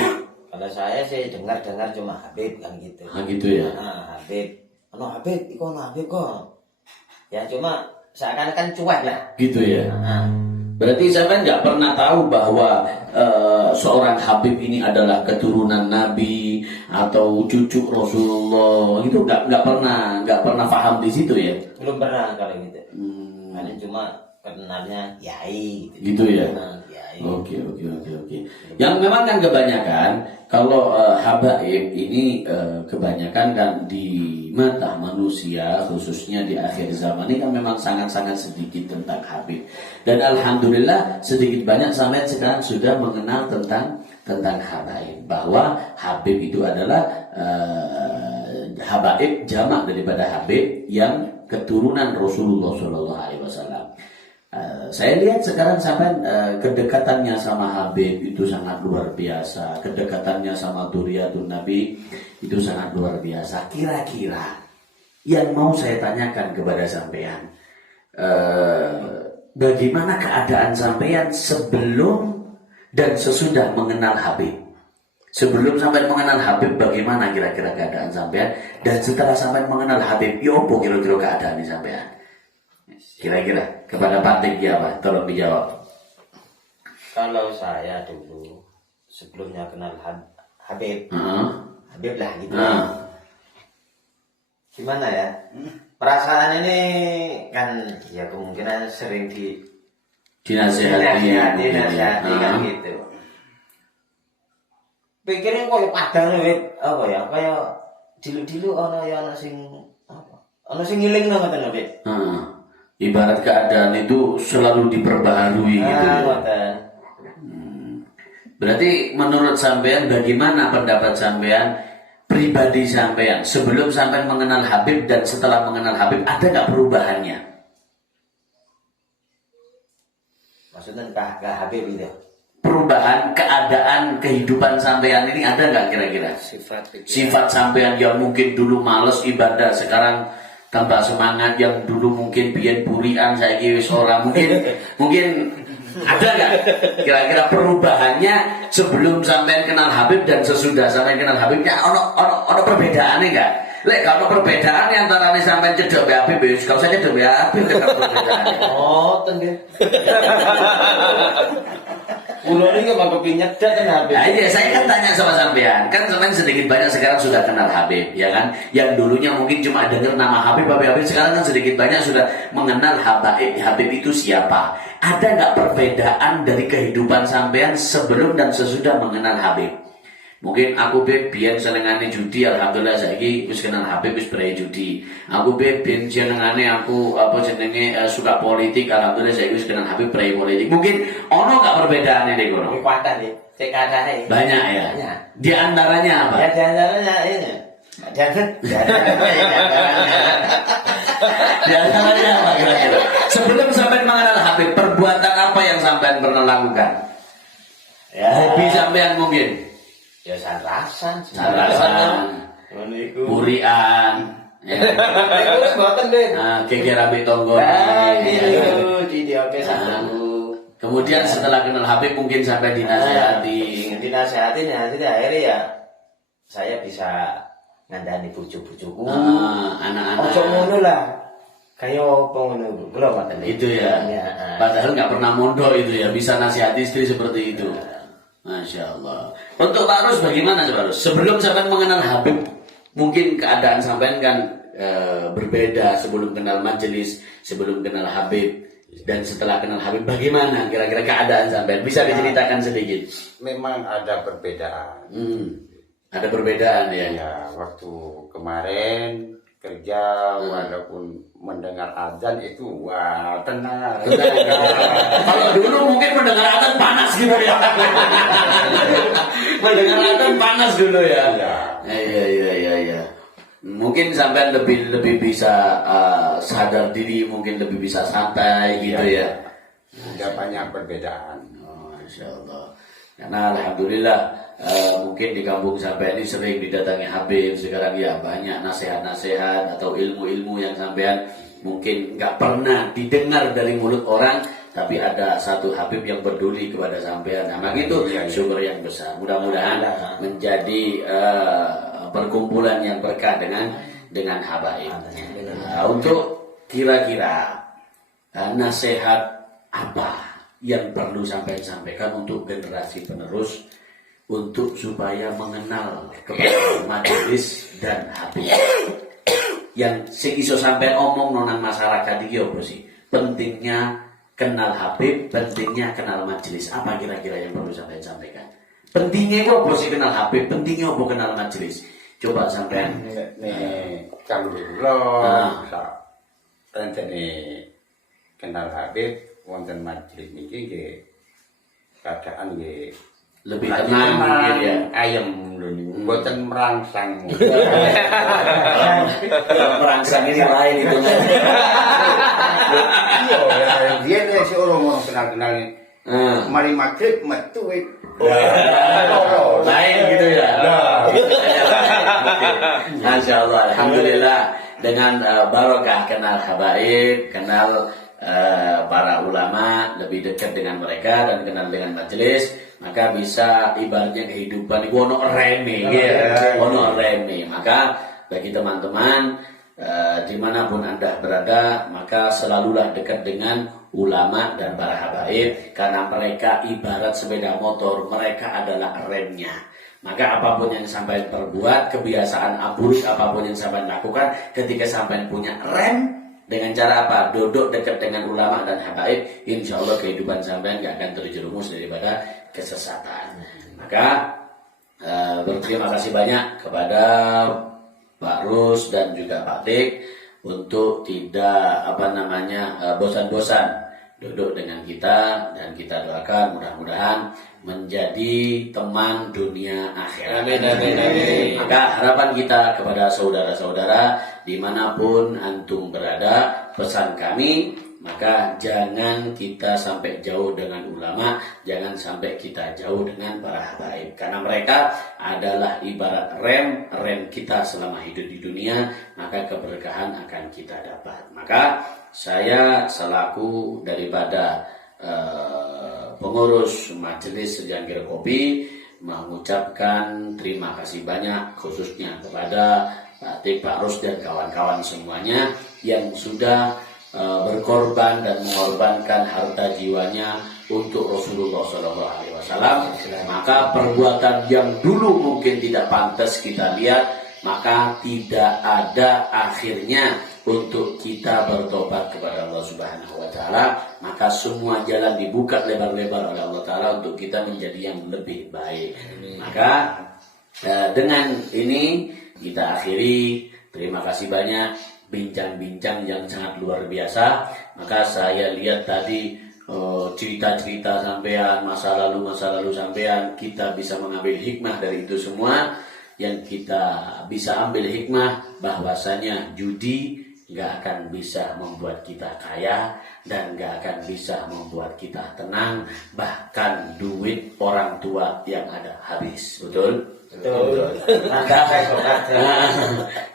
Kalau saya sih dengar cuma Habib kan gitu. Gitu ya. Habib. Habib, ikon Habib kok. Ya cuma seakan-akan cuek lah. Gitu ya. Berarti sampean nggak pernah tahu bahwa seorang Habib ini adalah keturunan Nabi atau cucu Rasulullah itu nggak pernah paham di situ ya? Belum pernah kalau gitu. Karena cuma kenalnya Kiai gitu ya. Kiai. Oke. Yang memang kan kebanyakan kalau habaib ini kebanyakan kan di mata manusia khususnya di akhir zaman ini kan memang sangat-sangat sedikit tentang Habib. Dan alhamdulillah sedikit banyak sampai sekarang sudah mengenal tentang habaib, bahwa Habib itu adalah habaib jamak daripada Habib yang keturunan Rasulullah SAW. Saya lihat sekarang sampai kedekatannya sama Habib itu sangat luar biasa. Kedekatannya sama Dzurriyyatun Nabi itu sangat luar biasa. Kira-kira yang mau saya tanyakan kepada sampean, bagaimana keadaan sampean sebelum dan sesudah mengenal Habib? Sebelum sampai mengenal Habib, bagaimana kira-kira keadaan sampean? Dan setelah sampai mengenal Habib, yopo kira-kira keadaan sampean? Kira-kira kepada Pak Tinggi apa? Tolong dijawab. Kalau saya dulu sebelumnya kenal Habib, Habib lah gitu. Gimana ya? Perasaan ini kan ya kemungkinan sering dinasihati kan gitu. Pikirnya kok padang apa ya? Kayak dilu-dilu ana sing apa? Ana sing ngiling nang ngoten lho, Pak. Ibarat keadaan itu selalu diperbaharui gitu. ngoten. Berarti menurut sampean bagaimana pendapat sampean pribadi sampean sebelum sampean mengenal Habib dan setelah mengenal Habib, ada nggak perubahannya? Maksudnya ke Habib itu. Perubahan keadaan kehidupan sampean ini ada nggak kira-kira? Sifat sampean yang mungkin dulu males ibadah sekarang tambah semangat, yang dulu mungkin biyen burian saiki wis ora, mungkin ada nggak kira-kira perubahannya sebelum sampean kenal Habib dan sesudah sampean kenal Habibnya? Ono perbedaannya nggak? Lek kalau perbedaan antara nih sampean cedok be Habib, kalau saya cedok be Habib kan perbedaannya. Oh, tenggih. Kulo ini kok kepingin nyedak kan Habib. Nah, iya, saya kan tanya sama sampean, kan sampean sedikit banyak sekarang sudah kenal Habib, ya kan? Yang dulunya mungkin cuma dengar nama Habib, sekarang kan sedikit banyak sudah mengenal Habib. Habib itu siapa? Ada nggak perbedaan dari kehidupan sampean sebelum dan sesudah mengenal Habib? Mungkin aku biyen senengane judi, alhamdulillah saiki wis kenal Habib wis berai judi. Aku biyen senengane aku suka politik, alhamdulillah saiki wis kenal Habib berai politik. Mungkin ono gak perbedaane nek ngono? Kuatan deh, cek kadahe. Banyak ya. Banyak. Di antaranya apa? Ya di antaranya ini. Di antaranya apa kira-kira? Sebelum sampai mengenal Habib, perbuatan apa yang sampean pernah lakukan? Ya. Hobi sampean mungkin? Ya sanrasan. Ngono iku. Burian. Ya. Iku mboten, Dik. Nah, geger ambek tonggo. Gitu, di oke satu. Kemudian setelah kenal Habib mungkin sampai dinasihati. Dinasihatin ya, jadi akhirnya ya saya bisa ngandani bojo-bojoku. Anak-anak. Ojo ngono lah. Kayak apa ngono iku? Kula mboten. Itu ya. Padahal nggak pernah mondok itu ya, bisa nasihati istri seperti itu. Masya Allah. Untuk Pak Rus bagaimana Pak Rus? Sebelum sampai mengenal Habib, mungkin keadaan sampean kan berbeda sebelum kenal majelis, sebelum kenal Habib, dan setelah kenal Habib bagaimana kira-kira keadaan sampean? Bisa diceritakan sedikit? Memang ada perbedaan. Ada perbedaan ya. Ya, waktu kemarin kerja walaupun mendengar azan itu wah tenang. Kalau dulu mungkin mendengar azan panas gitu ya. Mendengar azan panas dulu ya. Iya. Mungkin sampai lebih bisa sadar diri, mungkin lebih bisa santai gitu ya. Ada banyak perbedaan. Oh, Masya Allah. Karena alhamdulillah mungkin di kampung sampai ini sering didatangi Habib. Sekarang ya banyak nasihat-nasihat atau ilmu-ilmu yang sampean mungkin nggak pernah didengar dari mulut orang, tapi ada satu Habib yang peduli kepada sampean. Nah, itu syukur yang besar. Mudah-mudahan menjadi perkumpulan yang berkah dengan habaib. Nah, untuk kira-kira nasihat apa yang perlu sampai sampaikan untuk generasi penerus untuk supaya mengenal kepada majelis dan Habib? Yang sing iso sampai omong nonang masyarakat iki opo sih? Pentingnya kenal Habib, pentingnya kenal majelis. Apa kira-kira yang perlu sampai sampaikan? Pentingnya opo sih kenal Habib, pentingnya opo kenal majelis? Coba sampean Kalau dulu kenal Habib wonten majelis niki nggih keadaan nggih lebih tenang mungkin ya. Ayem lho niku mboten merangsang. Merangsang ini lain itu. Iya, dia nek si orang kenal-kenal mari maghrib metu lain gitu ya. Masya Allah, alhamdulillah dengan barokah kenal habaib, kenal para ulama, lebih dekat dengan mereka dan kenal dengan majelis, maka bisa ibaratnya kehidupan itu ono reme, ono reme. Maka bagi teman-teman dimanapun Anda berada, maka selalulah dekat dengan ulama dan para habaib, karena mereka ibarat sepeda motor, mereka adalah remnya. Maka apapun yang sampai perbuat, kebiasaan buruk apapun yang sampai lakukan, ketika sampai punya rem, dengan cara apa? Duduk dekat dengan ulama dan habaib, insya Allah kehidupan sampai nggak akan terjerumus daripada kesesatan. Maka berterima kasih banyak kepada Pak Rus dan juga Pak Dik untuk tidak bosan-bosan duduk dengan kita, dan kita doakan mudah-mudahan menjadi teman dunia akhirat. Amin, amin, amin. Maka harapan kita kepada saudara-saudara dimanapun antum berada, pesan kami, maka jangan kita sampai jauh dengan ulama, jangan sampai kita jauh dengan para habaib, karena mereka adalah ibarat rem kita selama hidup di dunia, maka keberkahan akan kita dapat. Maka saya selaku daripada pengurus Majelis Secangkir Kopi mengucapkan terima kasih banyak khususnya kepada Pak Atik, Pak Rus dan kawan-kawan semuanya yang sudah berkorban dan mengorbankan harta jiwanya untuk Rasulullah SAW. Maka perbuatan yang dulu mungkin tidak pantas kita lihat, maka tidak ada akhirnya untuk kita bertobat kepada Allah Subhanahu wa taala. Maka semua jalan dibuka lebar-lebar oleh Allah taala untuk kita menjadi yang lebih baik. Maka dengan ini kita akhiri. Terima kasih banyak bincang-bincang yang sangat luar biasa. Maka saya lihat tadi cerita-cerita sampean, masa lalu sampean, kita bisa mengambil hikmah dari itu semua. Yang kita bisa ambil hikmah bahwasanya judi gak akan bisa membuat kita kaya dan gak akan bisa membuat kita tenang, bahkan duit orang tua yang ada habis. Betul? Betul.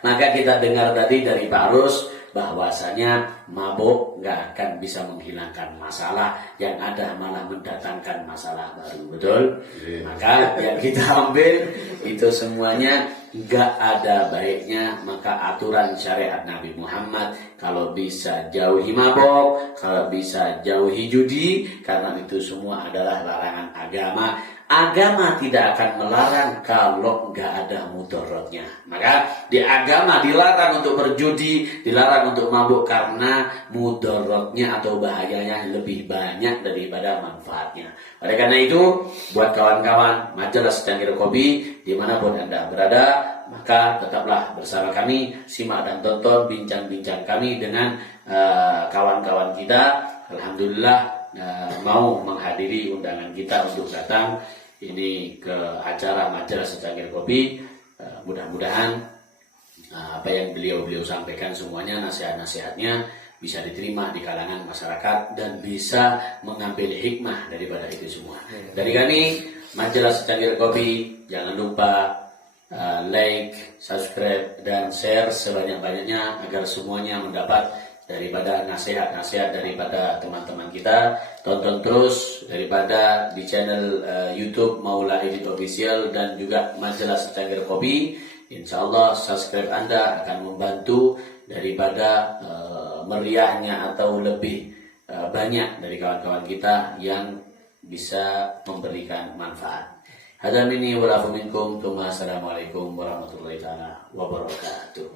Maka kita dengar tadi dari Pak Rus bahwasanya mabuk gak akan bisa menghilangkan masalah, yang ada malah mendatangkan masalah baru. Betul? Maka yang kita ambil itu semuanya gak ada baiknya. Maka aturan syariat Nabi Muhammad, kalau bisa jauhi mabuk, kalau bisa jauhi judi, karena itu semua adalah larangan agama. Agama tidak akan melarang kalau nggak ada mudaratnya. Maka di agama dilarang untuk berjudi, dilarang untuk mabuk karena mudaratnya atau bahayanya lebih banyak daripada manfaatnya. Oleh karena itu, buat kawan-kawan Majelis Secangkir Kopi dimanapun Anda berada, maka tetaplah bersama kami, simak dan tonton bincang-bincang kami dengan kawan-kawan kita. Alhamdulillah mau menghadiri undangan kita untuk datang ini ke acara Majelis Secangkir Kopi. Mudah-mudahan apa yang beliau sampaikan semuanya, nasihat-nasihatnya bisa diterima di kalangan masyarakat dan bisa mengambil hikmah daripada itu semua. Dari kami Majelis Secangkir Kopi, jangan lupa like, subscribe, dan share sebanyak-banyaknya agar semuanya mendapat daripada nasihat-nasihat daripada teman-teman kita. Tonton terus daripada di channel YouTube Maula Edit Official dan juga Majelis Secangkir Kopi. Insyaallah subscribe Anda akan membantu daripada meriahnya atau lebih banyak dari kawan-kawan kita yang bisa memberikan manfaat. Hadza minni wa lakum minkum. Assalamualaikum warahmatullahi wabarakatuh.